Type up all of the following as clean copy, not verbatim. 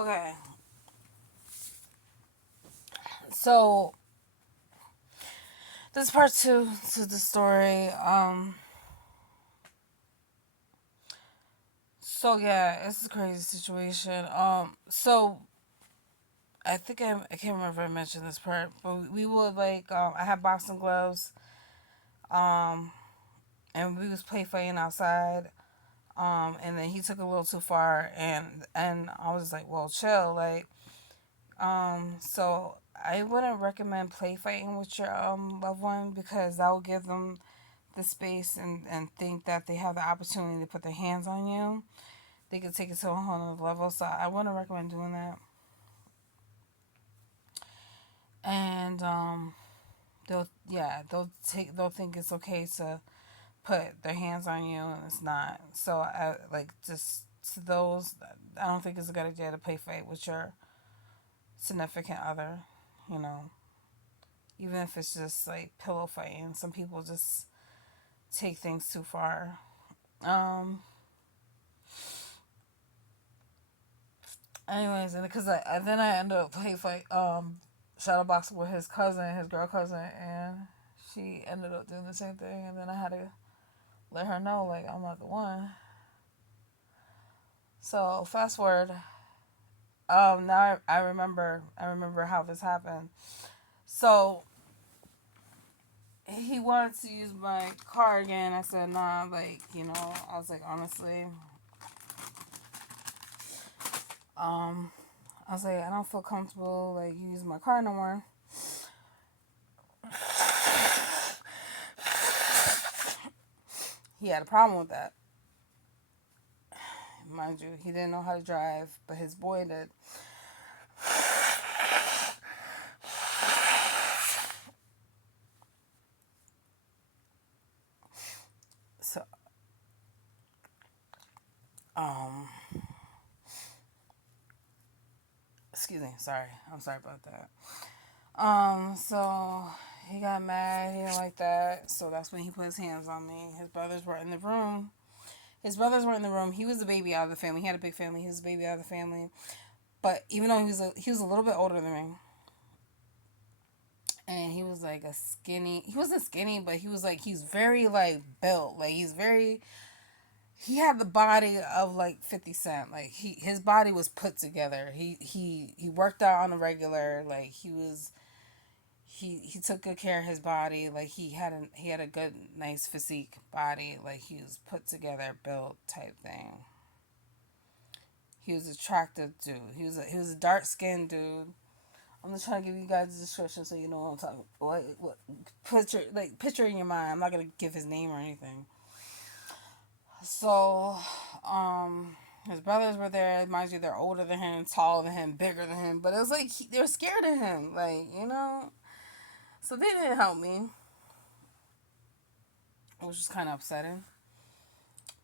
Okay, so this is part two to the story. So yeah, it's a crazy situation. So I think I can't remember if I mentioned this part, but we would like I had boxing gloves, um, and we was play fighting outside. And then he took it a little too far, and I was like, well, chill, like, so I wouldn't recommend play fighting with your loved one because that will give them the space and think that they have the opportunity to put their hands on you. They could take it to a whole nother level. So I wouldn't recommend doing that. And they'll think it's okay to put their hands on you and it's not. So I like just to those. I don't think it's a good idea to play fight with your significant other. You know, even if it's just like pillow fighting. Some people just take things too far. Um. Anyways, and because then I ended up play fight shadow boxing with his cousin, his girl cousin, and she ended up doing the same thing. And then I had to let her know like I'm not the one. So fast forward. Now I remember how this happened. So he wanted to use my car again. I said nah. Like I was like honestly, um, I was like I don't feel comfortable like using my car no more. He had a problem with that. Mind you, he didn't know how to drive, but his boy did. So, um, excuse me, sorry. I'm sorry about that. So he got mad. He didn't like that. So that's when he put his hands on me. His brothers were in the room. His brothers were in the room. He was the baby out of the family. He had a big family. He was the baby out of the family. But even though he was a little bit older than me, and he was like a skinny. He wasn't skinny, but he's very like built. Like he had the body of like 50 Cent. Like his body was put together. He worked out on a regular. Like he took good care of his body. Like he had a good nice physique body. Like he was put together, built type thing. He was an attractive dude. He was a dark skinned dude. I'm just trying to give you guys a description so you know what I'm talking. What picture in your mind. I'm not gonna give his name or anything. So, his brothers were there. Mind you, they're older than him, taller than him, bigger than him. But it was like they were scared of him, like. So they didn't help me, which was kind of upsetting.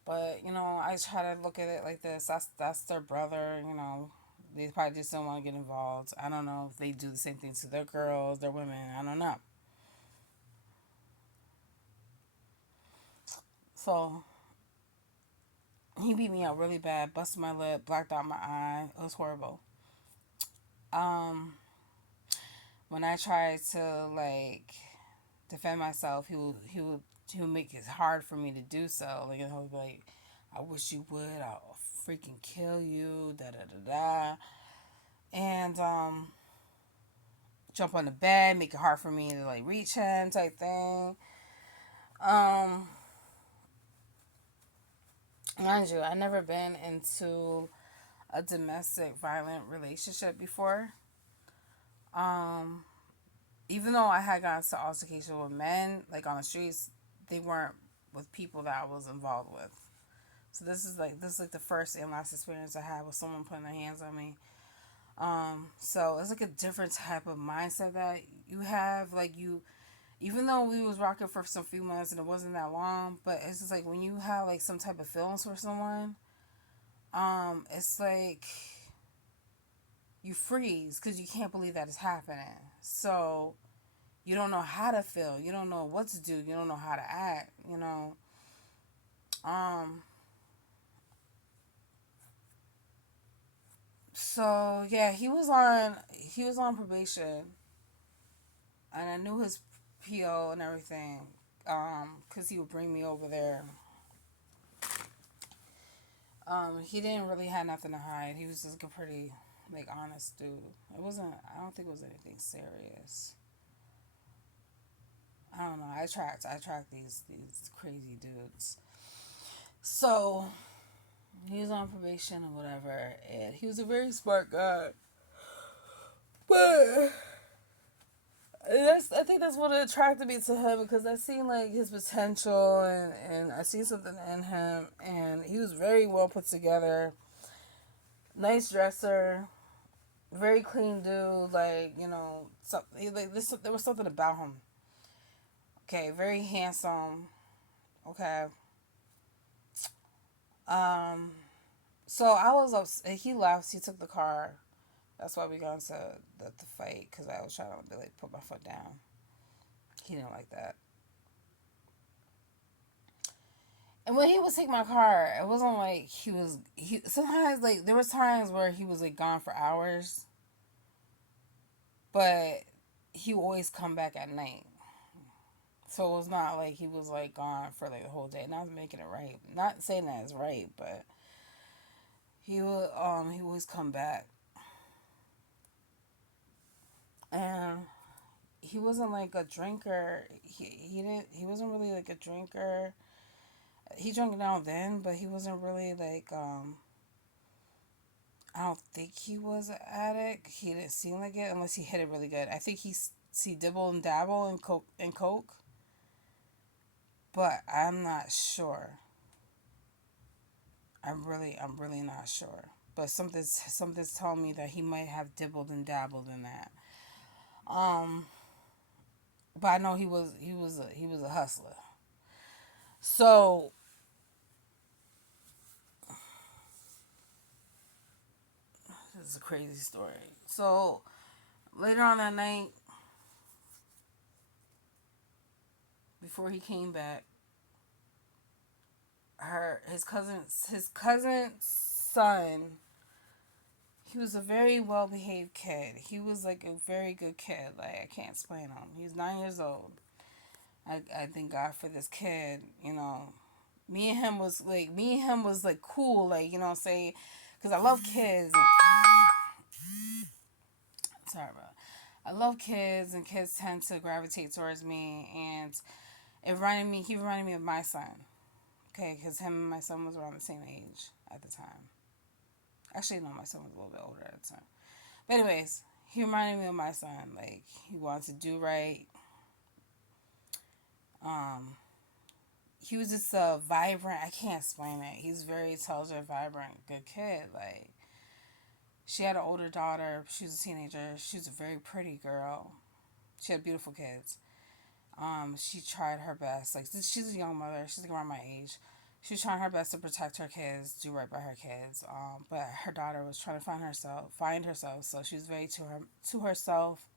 But I try to look at it like this. That's their brother. They probably just don't want to get involved. I don't know if they do the same thing to their girls, their women. I don't know. So he beat me up really bad, busted my lip, blacked out my eye. It was horrible. Um, when I tried to like defend myself, he would make it hard for me to do so. Like he'll be like, "I wish you would. I'll freaking kill you." Da da da da. And jump on the bed, make it hard for me to like reach him, type thing. Um, Mind you, I never been into a domestic violent relationship before. Um, Even though I had gotten to altercation with men, like on the streets, they weren't with people that I was involved with. So this is like the first and last experience I had with someone putting their hands on me. So it's like a different type of mindset that you have. Like even though we was rocking for some few months and it wasn't that long, but it's just like when you have like some type of feelings for someone, it's like you freeze because you can't believe that it's happening. So you don't know how to feel. You don't know what to do. You don't know how to act. Um, So yeah, he was on probation, and I knew his PO and everything, because he would bring me over there. He didn't really have nothing to hide. He was just a pretty like honest dude. It wasn't. I don't think it was anything serious. I don't know. I tracked these crazy dudes. So he was on probation or whatever, and he was a very smart guy. But I think that's what attracted me to him because I seen like his potential and I seen something in him, and he was very well put together, nice dresser, very clean dude. Like like this, there was something about him. Okay, very handsome. Okay, um, so I was upset. He left. He took the car. That's why we got into the fight because I was trying to like put my foot down. He didn't like that. And when he would take my car, it wasn't like he sometimes like there was times where he was like gone for hours, but he would always come back at night. So it was not like he was like gone for like the whole day. And I was making it right. Not saying that it's right, but he would always come back. And he wasn't like a drinker. He wasn't really like a drinker. He drank now and then, but he wasn't really like I don't think he was an addict. He didn't seem like it unless he hit it really good. I think he dibble and dabble in coke, but I'm not sure. I'm really not sure. But something's telling me that he might have dibbled and dabbled in that. Um, but I know he was a hustler. So this is a crazy story. So later on that night, before he came back, his cousin's son, he was a very well behaved kid. He was like a very good kid. Like I can't explain him. He was 9 years old. I thank God for this kid. Me and him was like cool. Like say, because I love kids. Sorry, bro. I love kids, and kids tend to gravitate towards me. And he reminded me of my son. Okay, because him and my son was around the same age at the time. Actually, no, my son was a little bit older at the time. But anyways, he reminded me of my son. Like he wanted to do right. Um, he was just a vibrant. I can't explain it. He's very intelligent, vibrant, good kid. Like she had an older daughter. She was a teenager. She was a very pretty girl. She had beautiful kids. She tried her best. Like she's a young mother. She's like around my age. She was trying her best to protect her kids, do right by her kids. But her daughter was trying to find herself. So she was very to herself.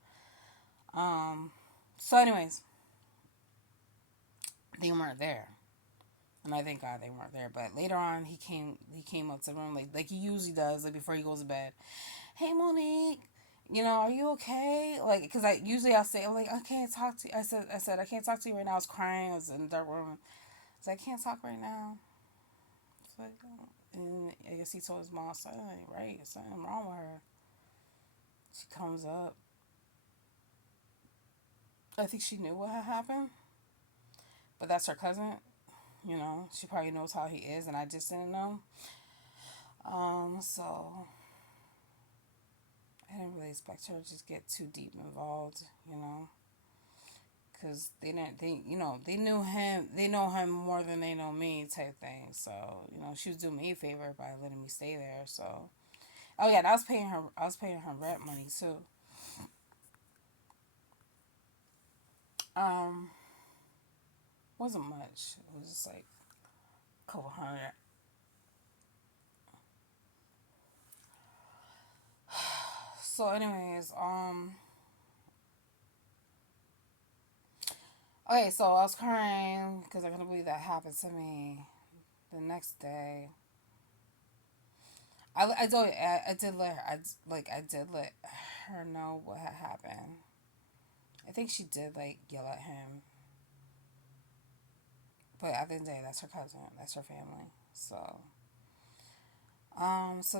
Um, so anyways, they weren't there, and I thank God they weren't there. But later on, he came up to the room like he usually does, like before he goes to bed. Hey Monique, are you okay? Like, cause I'll say I'm like I can't talk to you. I said I can't talk to you right now. I was crying. I was in the dark room. So I can't talk right now. It's like, and I guess he told his mom something right, something wrong with her. She comes up. I think she knew what had happened, but that's her cousin. She probably knows how he is, and I just didn't know. So I didn't really expect her to just get too deep involved, because they knew him, they know him more than they know me, type thing. So she was doing me a favor by letting me stay there. So, oh yeah, and I was paying her rent money too. Um, wasn't much. It was just like a couple hundred. So, anyways, okay, so I was crying because I couldn't believe that happened to me. The next day, I did let her, I did let her know what had happened. I think she did like yell at him, but at the end of the day, that's her cousin, that's her family. So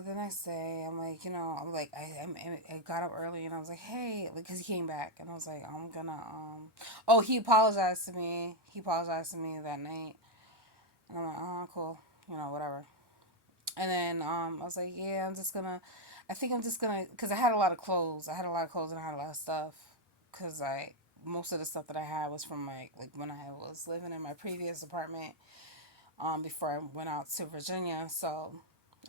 the next day, I'm like, I'm like, I got up early and I was like, hey, because he came back and I was like, I'm gonna, oh, he apologized to me. He apologized to me that night, and I'm like, oh, cool, whatever. And then I was like, yeah, I think I'm just gonna, because I had a lot of clothes. I had a lot of clothes and I had a lot of stuff, because most of the stuff that I had was from like when I was living in my previous apartment, before I went out to Virginia. So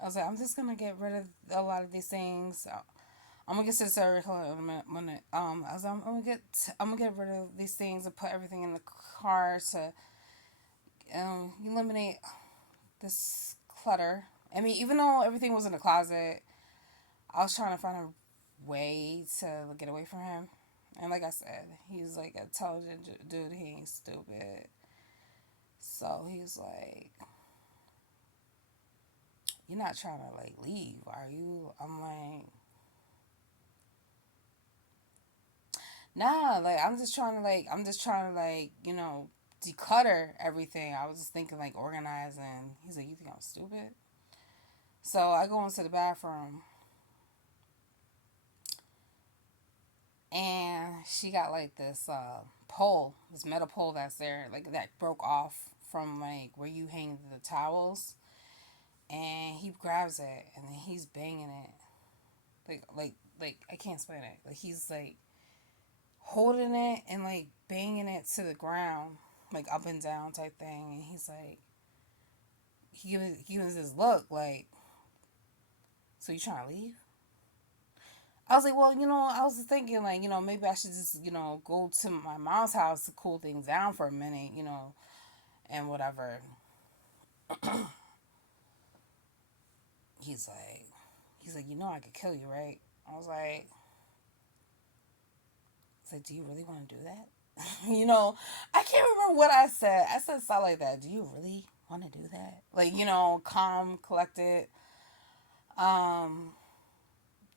I was like, I'm just gonna get rid of a lot of these things. I'm gonna get to the serial killer in a minute. I was like, I'm gonna get rid of these things and put everything in the car to eliminate this clutter. I mean, even though everything was in the closet, I was trying to find a way to get away from him. And like I said, he's like an intelligent dude. He ain't stupid. So he's like, "You're not trying to like leave, are you?" I'm like, "Nah, like I'm just trying to declutter everything." I was just thinking like organizing. He's like, "You think I'm stupid?" So I go into the bathroom and she got like this pole, this metal pole that's there, like that broke off from like where you hang the towels, and he grabs it and then he's banging it, like I can't explain it. Like he's like holding it and like banging it to the ground, like up and down type thing, and he's like, he gives this look like, so you trying to leave? I was like, well, I was thinking like, maybe I should just, go to my mom's house to cool things down for a minute, and whatever. He's like, I could kill you, right? I was like, do you really want to do that? I can't remember what I said. I said something like that. Do you really want to do that? Like, calm, collected. Um,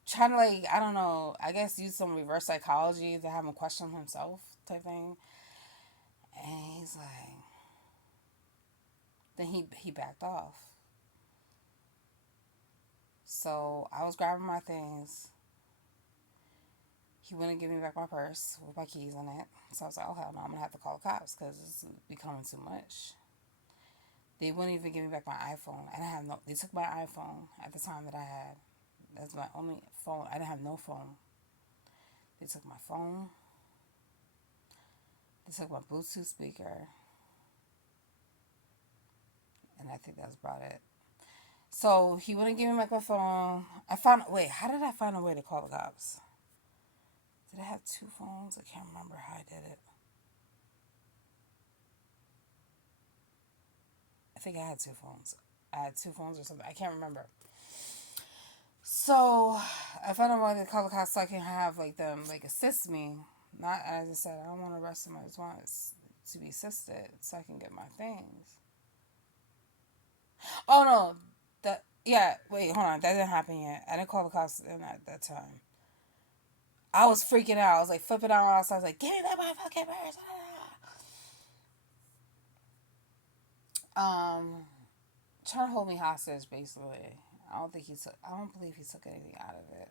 Trying to like, I don't know, I guess use some reverse psychology to have him question himself type thing. And he's like, then he backed off. So I was grabbing my things. He wouldn't give me back my purse with my keys in it. So I was like, oh hell no, I'm gonna have to call the cops because it's becoming too much. They wouldn't even give me back my iPhone, and I have no. They took my iPhone at the time that I had. That's my only phone. I didn't have no phone. They took my phone. They took my Bluetooth speaker, and I think that's about it. So he wouldn't give me back my phone. How did I find a way to call the cops? Did I have two phones? I can't remember how I did it. I think I had two phones. I had two phones or something. I can't remember. So I found a way to call the cops so I can have like them like assist me. Not, as I said, I don't want to arrest them. I just want to be assisted so I can get my things. Oh no, that yeah. Wait, hold on. That didn't happen yet. I didn't call the cops in at that time. I was freaking out. I was like flipping out outside. I was like, "Give me back my fucking purse!" Um, Trying to hold me hostage, basically. I don't believe he took anything out of it.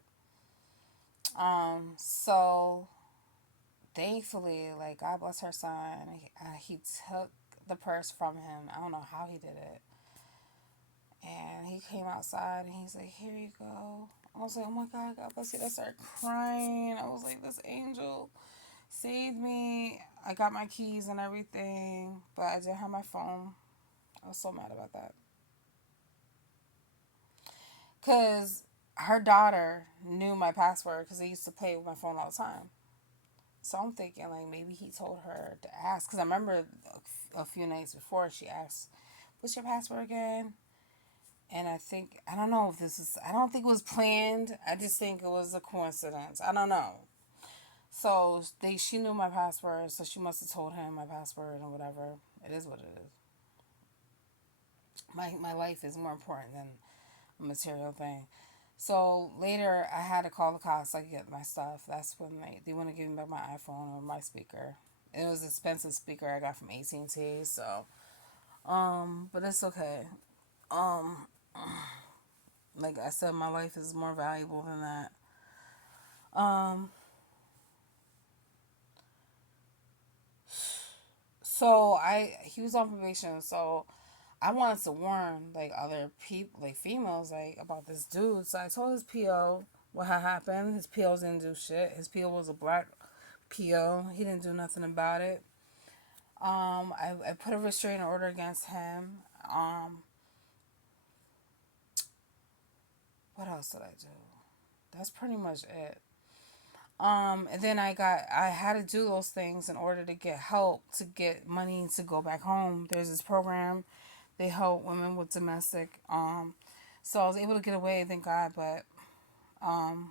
So thankfully, like God bless her son, he took the purse from him. I don't know how he did it, and he came outside and he's like, "Here you go." I was like, "Oh my God, God bless you." I started crying. I was like, "This angel saved me." I got my keys and everything, but I didn't have my phone. I was so mad about that. Because her daughter knew my password because they used to play with my phone all the time. So I'm thinking, like, maybe he told her to ask. Because I remember a few nights before she asked, "What's your password again?" And I don't know if I don't think it was planned. I just think it was a coincidence. I don't know. So she knew my password, so she must have told him my password and whatever. It is what it is. My life is more important than a material thing. So later, I had to call the cops so I could get my stuff. That's when they want to give me back my iPhone or my speaker. It was an expensive speaker I got from AT&T. So, but it's okay. Um, like I said, my life is more valuable than that. Um, so he was on probation. So I wanted to warn like other people, like females, like about this dude. So I told his PO what had happened. His POs didn't do shit. His PO was a black PO. He didn't do nothing about it. I put a restraining order against him. What else did I do? That's pretty much it. And then I had to do those things in order to get help, to get money to go back home. There's this program, they help women with domestic. So I was able to get away, thank God. But um,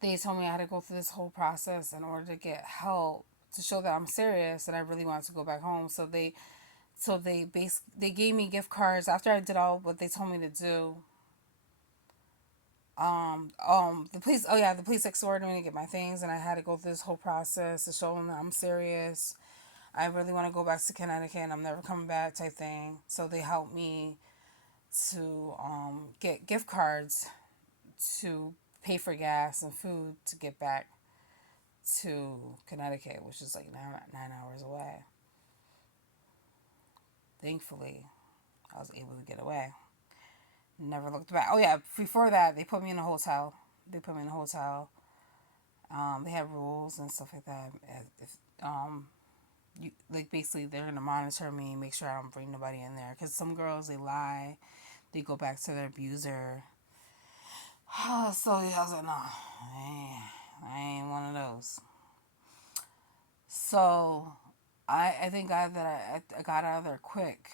they told me I had to go through this whole process in order to get help to show that I'm serious and I really wanted to go back home. They gave me gift cards after I did all what they told me to do. The police, oh yeah, the police escorted me to get my things, and I had to go through this whole process to show them that I'm serious. I really want to go back to Connecticut and I'm never coming back type thing. So they helped me to get gift cards to pay for gas and food to get back to Connecticut, which is like 9 hours away. Thankfully, I was able to get away. Never looked back. Oh yeah, before that, they put me in a hotel. They put me in a hotel. They have rules and stuff like that. If you like, basically they're gonna monitor me, make sure I don't bring nobody in there. Cause some girls, they lie, they go back to their abuser. So I was like, no, I ain't one of those. So I thank God that I got out of there quick.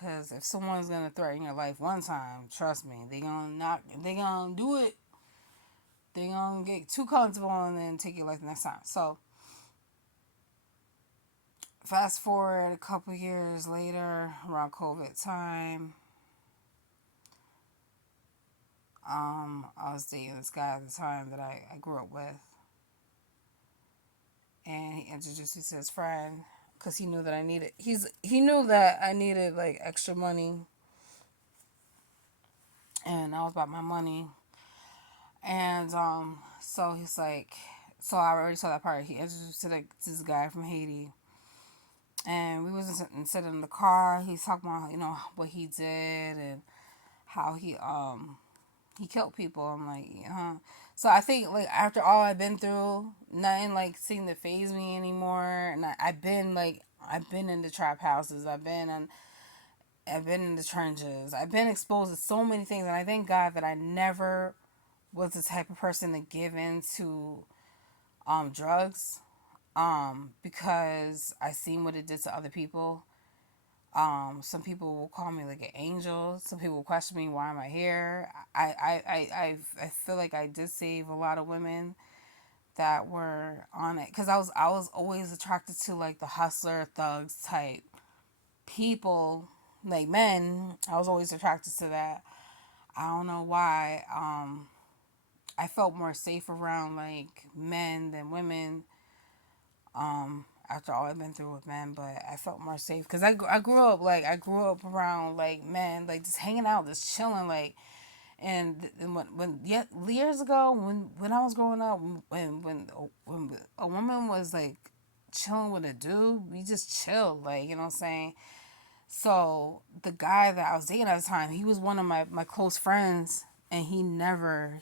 Cause if someone's gonna threaten your life one time, trust me, they gonna do it. They gonna get too comfortable and then take your life the next time. So fast forward a couple years later, around COVID time, I was dating this guy at the time that I grew up with, and he introduced me to his friend because he knew that he knew that I needed like extra money, and I was about my money, and so he's like, so I already saw that part. He introduced to this guy from Haiti, and we was sitting in the car. He's talking about what he did and how he killed people. I'm like, huh. So I think like after all I've been through, nothing like seemed to phase me anymore. And I've been in the trap houses. I've been in the trenches. I've been exposed to so many things, and I thank God that I never was the type of person to give in to drugs. Because I seen what it did to other people. Some people will call me like an angel. Some people will question me, why am I here? I feel like I did save a lot of women that were on it, because I was always attracted to like the hustler thugs type people, like men. I was always attracted to that. I don't know why. I felt more safe around like men than women. After all I've been through with men, but I felt more safe because I grew up around like men, like just hanging out, just chilling, like. And when years ago, when I was growing up, when a woman was like chilling with a dude, we just chilled, like, you know what I'm saying. So the guy that I was dating at the time, he was one of my close friends, and he never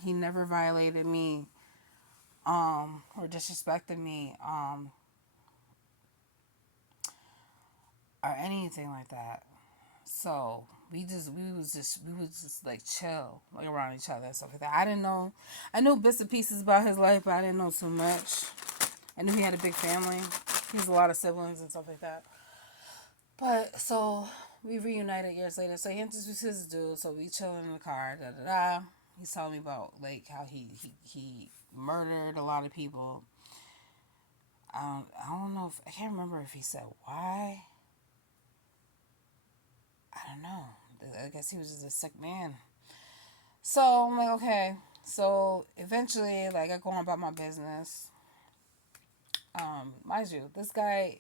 violated me, or disrespected me, or anything like that. So we was just like chill, like around each other and stuff like that. I knew bits and pieces about his life, but I didn't know too much. I knew he had a big family. He has a lot of siblings and stuff like that. But so we reunited years later. So he introduced his dude. So we chilling in the car. Da da da. He's telling me about like how he murdered a lot of people. I don't know if I can't remember if he said why. I don't know. I guess he was just a sick man. So I'm like, okay. So eventually, like, I go on about my business. Mind you, this guy,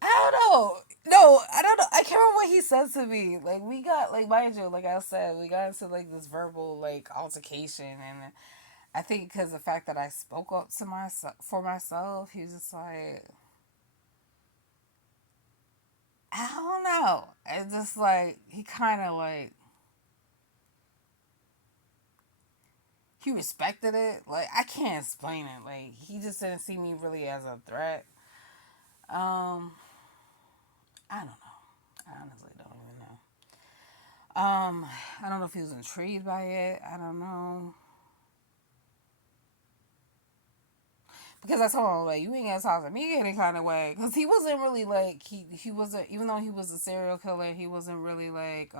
I don't know. No, I don't know. I can't remember what he said to me. Like, we got, like, mind you, like I said, we got into like this verbal like altercation, and I think because the fact that I spoke up to myself for myself, he was just like, I don't know. It's just like he kind of like he respected it. Like, I can't explain it. Like, he just didn't see me really as a threat. Um, I don't know. I honestly don't even know. I don't know if he was intrigued by it. I don't know. Because I told him, like, you ain't gonna talk to me any kind of way. Because he wasn't really like he wasn't, even though he was a serial killer, he wasn't really like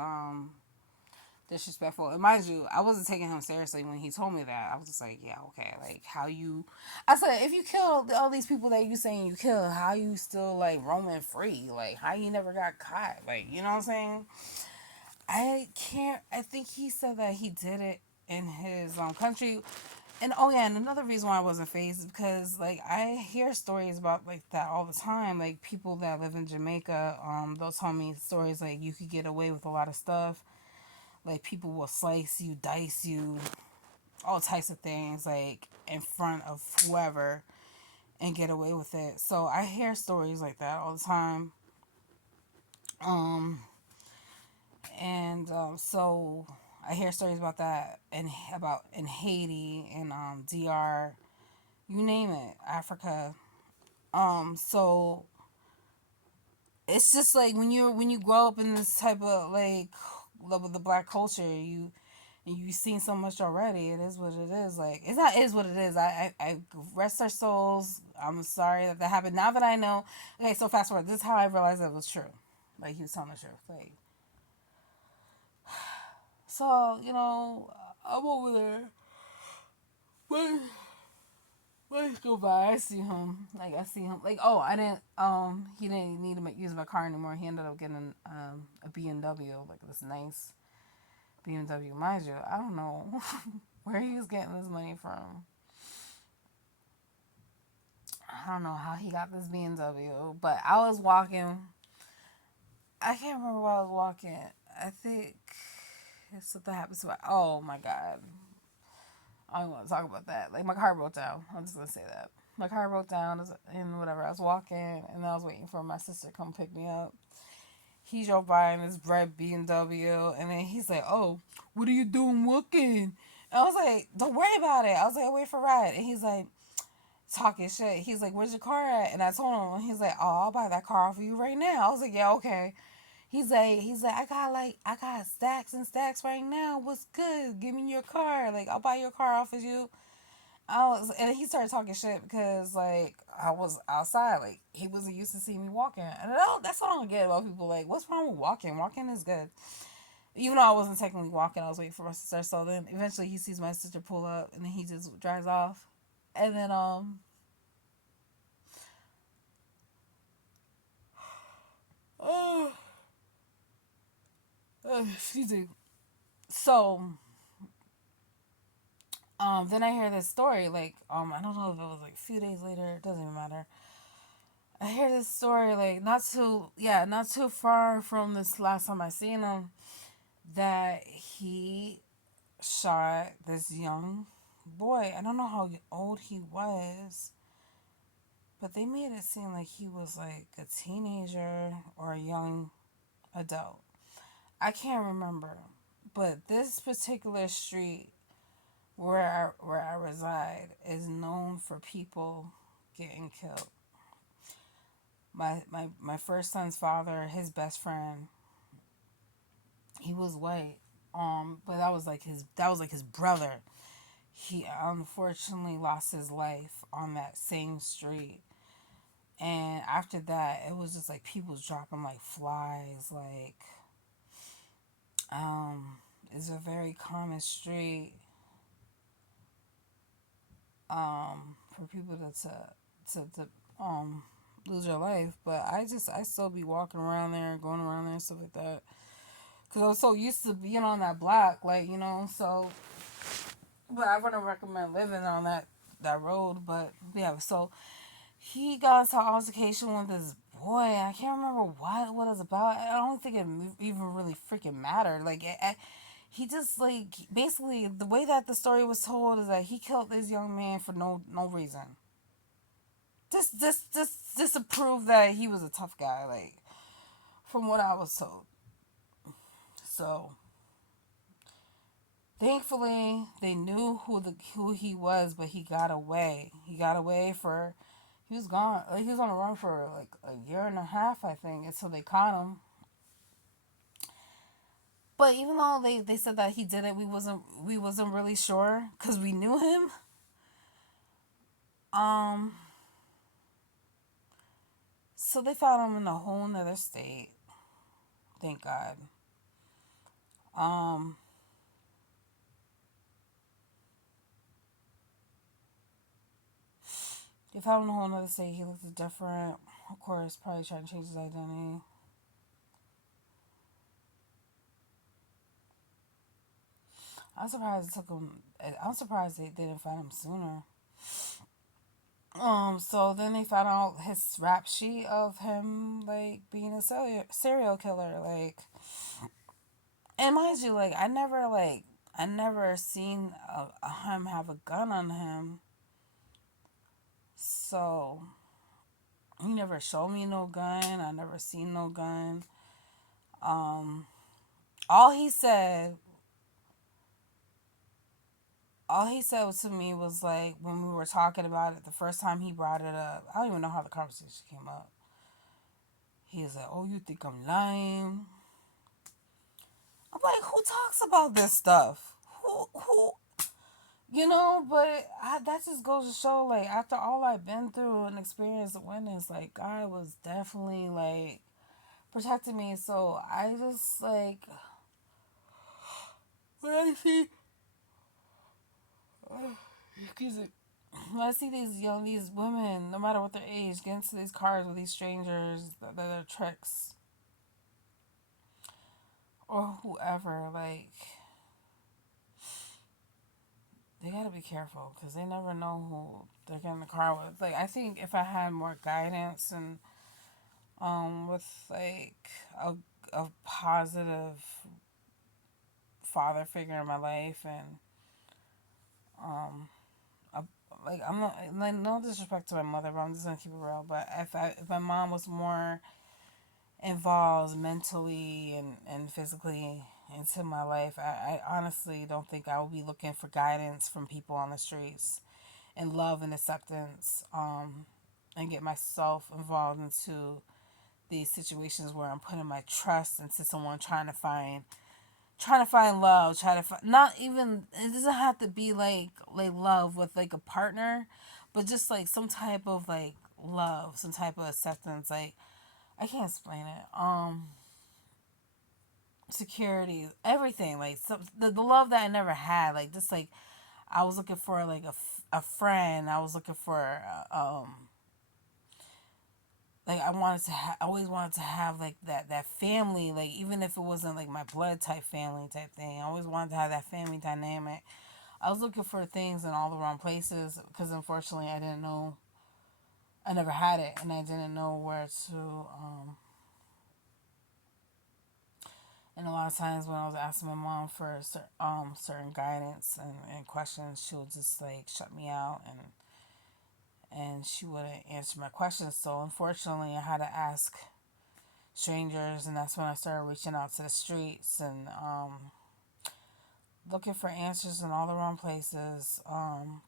disrespectful. And mind you, I wasn't taking him seriously when he told me that. I was just like, yeah, okay, like, how you? I said, if you killed all these people that you saying you killed, how you still like roaming free? Like, how you never got caught? Like, you know what I'm saying? I can't. I think he said that he did it in his country. And oh yeah, and another reason why I wasn't phased is because like I hear stories about like that all the time. Like, people that live in Jamaica, they'll tell me stories like you could get away with a lot of stuff. Like, people will slice you, dice you, all types of things, like in front of whoever, and get away with it. So I hear stories like that all the time. Um, and so I hear stories about that and about in Haiti and DR, you name it, Africa. So it's just like when you grow up in this type of like the black culture, you've seen so much already. It is what it is. Like, it's not is what it is. I rest our souls. I'm sorry that happened. Now that I know. Okay, so fast forward. This is how I realized it was true. Like, he was telling the truth. Like, so I'm over there. Wait, let's go by. I see him. Like, I see him. Like, oh, I didn't. He didn't need to use my car anymore. He ended up getting a BMW, like this nice BMW. Mind you, I don't know where he was getting this money from. I don't know how he got this BMW, but I was walking. I can't remember where I was walking. I think something happened to my. Oh my god! I don't want to talk about that. Like, my car broke down. I'm just gonna say that my car broke down and whatever. I was walking and I was waiting for my sister to come pick me up. He drove by in his red BMW, and then he's like, "Oh, what are you doing walking?" And I was like, "Don't worry about it." I was like, "Wait for a ride," and he's like, talking shit. He's like, "Where's your car at?" And I told him. He's like, "Oh, I'll buy that car off of you right now." I was like, "Yeah, okay." He's like, I got stacks and stacks right now. What's good? Give me your car. Like, I'll buy your car off of you. And he started talking shit because like I was outside. Like, he wasn't used to seeing me walking. And that's what I don't get about people. Like, what's wrong with walking? Walking is good. Even though I wasn't technically walking, I was waiting for my sister. So then eventually he sees my sister pull up, and then he just drives off. And then oh, excuse me. So then I hear this story. Like, I don't know if it was like a few days later. It doesn't even matter. I hear this story like not too far from this last time I seen him, that he shot this young boy. I don't know how old he was, but they made it seem like he was like a teenager or a young adult. I can't remember, but this particular street where I reside is known for people getting killed. My first son's father, his best friend, he was white. But that was like his brother. He unfortunately lost his life on that same street. And after that, it was just like people dropping like flies. Like, it's a very common street for people to lose their life. But I still be walking around there and going around there and stuff like that. Cause I was so used to being on that block, like, so. But I wouldn't recommend living on that road. But yeah, so he got into altercation with this boy. I can't remember what it was about. I don't think it even really freaking mattered. Like, he just, like, basically the way that the story was told is that he killed this young man for no reason. Just to prove that he was a tough guy. Like, from what I was told. So thankfully they knew who he was, but he got away. He got away for he was gone. Like, he was on the run for like a year and a half, I think, until they caught him. But even though they said that he did it, we wasn't really sure because we knew him. Um, so they found him in a whole nother state. Thank God. Um, they found him in a whole nother state. He looked different. Of course, probably trying to change his identity. I'm surprised it took him. I'm surprised they didn't find him sooner. So then they found out his rap sheet of him, like, being a serial killer, like, and mind you, like, I never seen him have a gun on him, so he never showed me no gun. I never seen no gun. Um, all he said, all he said to me was, like, when we were talking about it, the first time he brought it up, I don't even know how the conversation came up. He was like, "Oh, you think I'm lying?" I'm like, who talks about this stuff? Who, but that just goes to show, like, after all I've been through and experienced and witnessed, like, God was definitely, like, protecting me. So I just, like, when I see, excuse me, when I see these women, no matter what their age, get into these cars with these strangers that are tricks or whoever, like, they gotta be careful because they never know who they're getting in the car with. Like, I think if I had more guidance and with, like, a positive father figure in my life, and um a, like, I'm not, like, no disrespect to my mother, but I'm just gonna keep it real. But if my mom was more involved mentally and physically into my life, I honestly don't think I would be looking for guidance from people on the streets and love and acceptance, and get myself involved into these situations where I'm putting my trust into someone trying to find love, trying to find, not even, it doesn't have to be like love with, like, a partner, but just, like, some type of, like, love, some type of acceptance, like, I can't explain it. Security, everything, like, the love that I never had, like, just, like, I was looking for, like, a friend. I was looking for like, I always wanted to have, like, that family, like, even if it wasn't, like, my blood type family type thing. I always wanted to have that family dynamic. I was looking for things in all the wrong places because, unfortunately, I never had it, and I didn't know where to. And a lot of times when I was asking my mom for certain guidance and questions, she would just, like, shut me out, and she wouldn't answer my questions. So unfortunately, I had to ask strangers, and that's when I started reaching out to the streets and looking for answers in all the wrong places.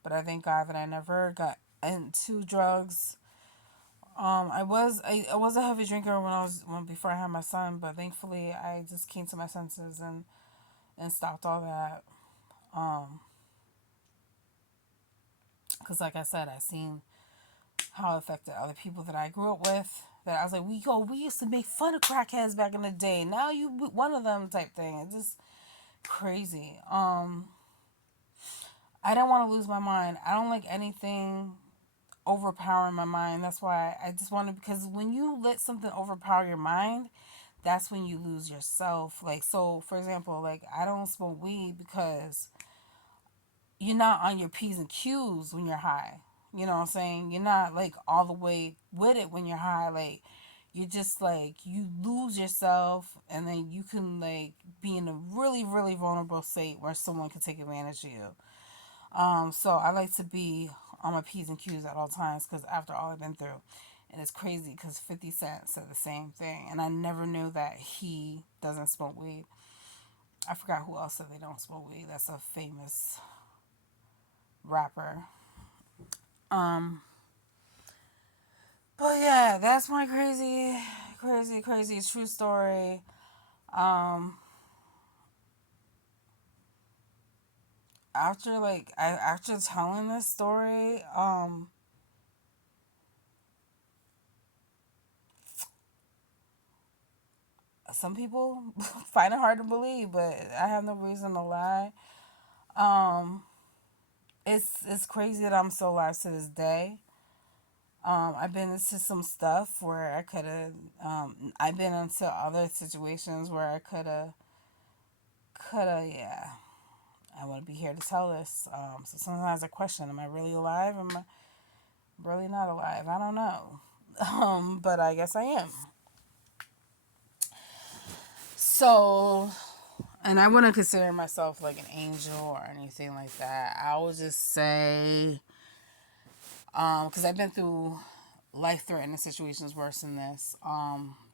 But I thank God that I never got into drugs. I was a heavy drinker when before I had my son, but thankfully I just came to my senses and stopped all that. Because, like I said, I seen how it affected other people that I grew up with. That I was like, we used to make fun of crackheads back in the day. Now you one of them type thing. It's just crazy. I don't want to lose my mind. I don't like anything overpowering my mind. That's why I just want to, because when you let something overpower your mind, that's when you lose yourself. Like, so for example, like I don't smoke weed because you're not on your P's and Q's when you're high. You know what I'm saying? You're not like all the way with it when you're high. Like, you're just like, you lose yourself, and then you can like be in a really, really vulnerable state where someone can take advantage of you. So I like to be on my P's and Q's at all times because after all I've been through, and it's crazy because 50 Cent said the same thing, and I never knew that he doesn't smoke weed. I forgot who else said they don't smoke weed. That's a famous rapper. Um, but yeah, that's my crazy, crazy, crazy true story. Um, after telling this story, some people find it hard to believe, but I have no reason to lie. Um, it's crazy that I'm still alive to this day. I've been into some stuff where I could have. I've been into other situations where I could have. Yeah, I want to be here to tell this. So sometimes I question: Am I really alive? Am I really not alive? I don't know. But I guess I am. So, and I wouldn't consider myself like an angel or anything like that. I would just say, because I've been through life-threatening situations worse than this.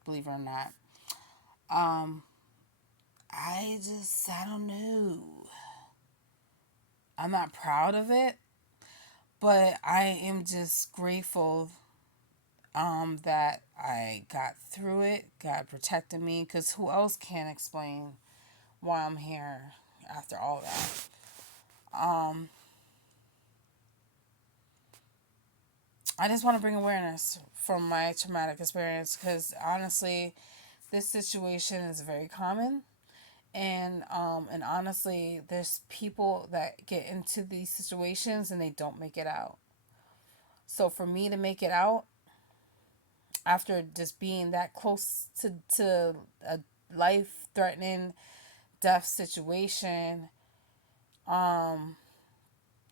Believe it or not. Um, I don't know. I'm not proud of it, but I am just grateful that I got through it. God protected me, because who else can explain why I'm here after all that? Um, I just want to bring awareness from my traumatic experience, because honestly, this situation is very common. And honestly, there's people that get into these situations and they don't make it out. So for me to make it out after just being that close to a life threatening death situation, um,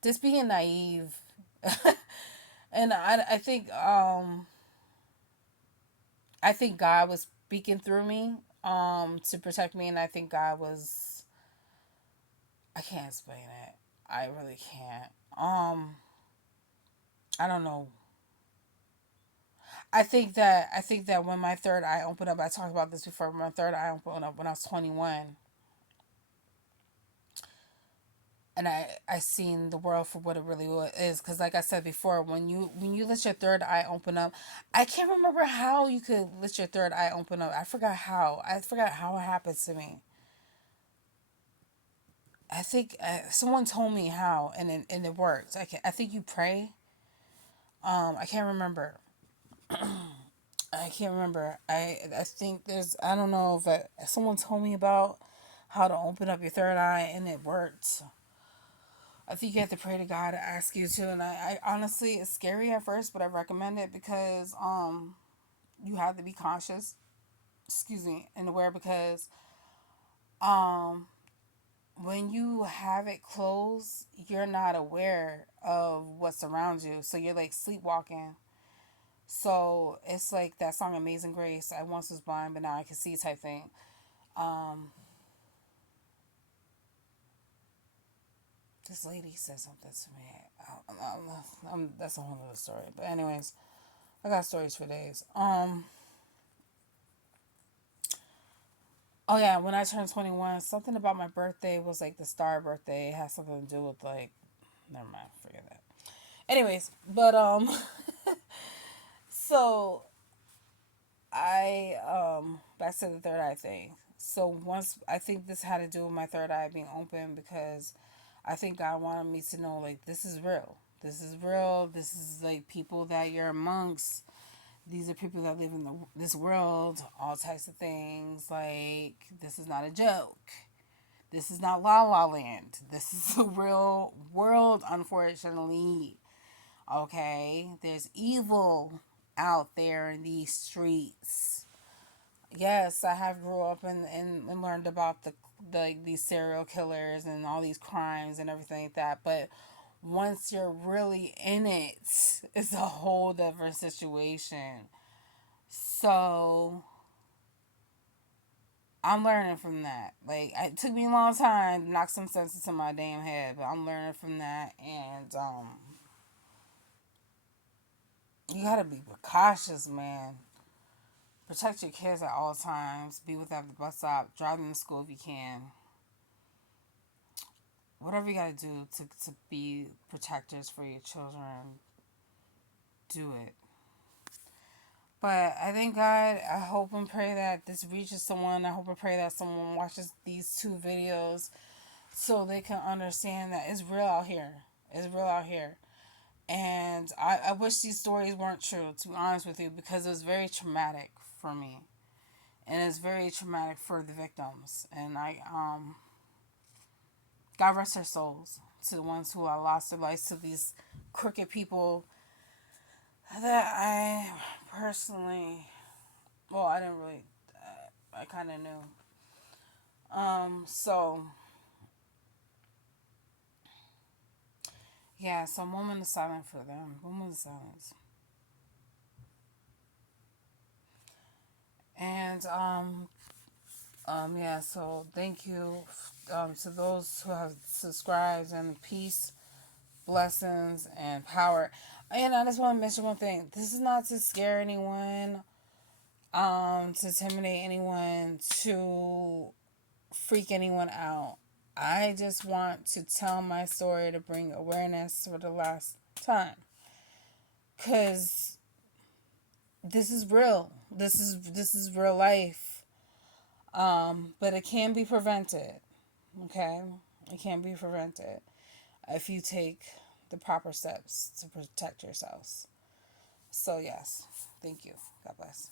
just being naive, and I think God was speaking through me to protect me, and I think God was, I can't explain it. I really can't. I don't know. I think that when my third eye opened up, I talked about this before. When my third eye opened up when I was 21, and I seen the world for what it really is. Because like I said before, when you let your third eye open up, I can't remember how you could let your third eye open up. I forgot how. I forgot how it happened to me. I think someone told me how, and it worked. I think you pray. I can't remember. I can't remember. I think there's, I don't know if someone told me about how to open up your third eye, and it worked. I think you have to pray to God to ask you to, and I honestly, it's scary at first, but I recommend it because you have to be conscious, excuse me, and aware, because um when you have it closed, you're not aware of what's around you, so you're like sleepwalking. So it's like that song Amazing Grace, I once was blind but now I can see type thing. Um, this lady said something to me. That's a whole other story. But anyways, I got stories for days. Oh yeah, when I turned 21, something about my birthday was like the star birthday. It had something to do with like, never mind, forget that. Anyways, but so back to the third eye thing. So once, I think this had to do with my third eye being open, because I think God wanted me to know, like, this is real. This is real. This is like people that you're amongst. These are people that live in this world, all types of things. Like, this is not a joke. This is not La La Land. This is the real world, unfortunately. Okay? There's evil out there in these streets. Yes, I have grew up and learned about these serial killers and all these crimes and everything like that. But once you're really in it, it's a whole different situation. So I'm learning from that. Like it took me a long time to knock some sense into my damn head, but I'm learning from that. And you gotta be cautious, man. Protect your kids at all times. Be with them at the bus stop. Drive them to school if you can. Whatever you gotta do to be protectors for your children, do it. But I thank God. I hope and pray that this reaches someone. I hope and pray that someone watches these two videos so they can understand that it's real out here. It's real out here. And I wish these stories weren't true, to be honest with you, because it was very traumatic for me. And it's very traumatic for the victims. And God rest their souls to the ones who have lost their lives, to these crooked people that I personally, well, I didn't really, I kind of knew. So yeah, so moment of silence for them. Moment of silence. And yeah. So thank you, to those who have subscribed, and peace, blessings, and power. And I just want to mention one thing. This is not to scare anyone, to intimidate anyone, to freak anyone out. I just want to tell my story to bring awareness for the last time. Cause this is real. This is real life. But it can be prevented. Okay? It can be prevented if you take the proper steps to protect yourselves. So yes. Thank you. God bless.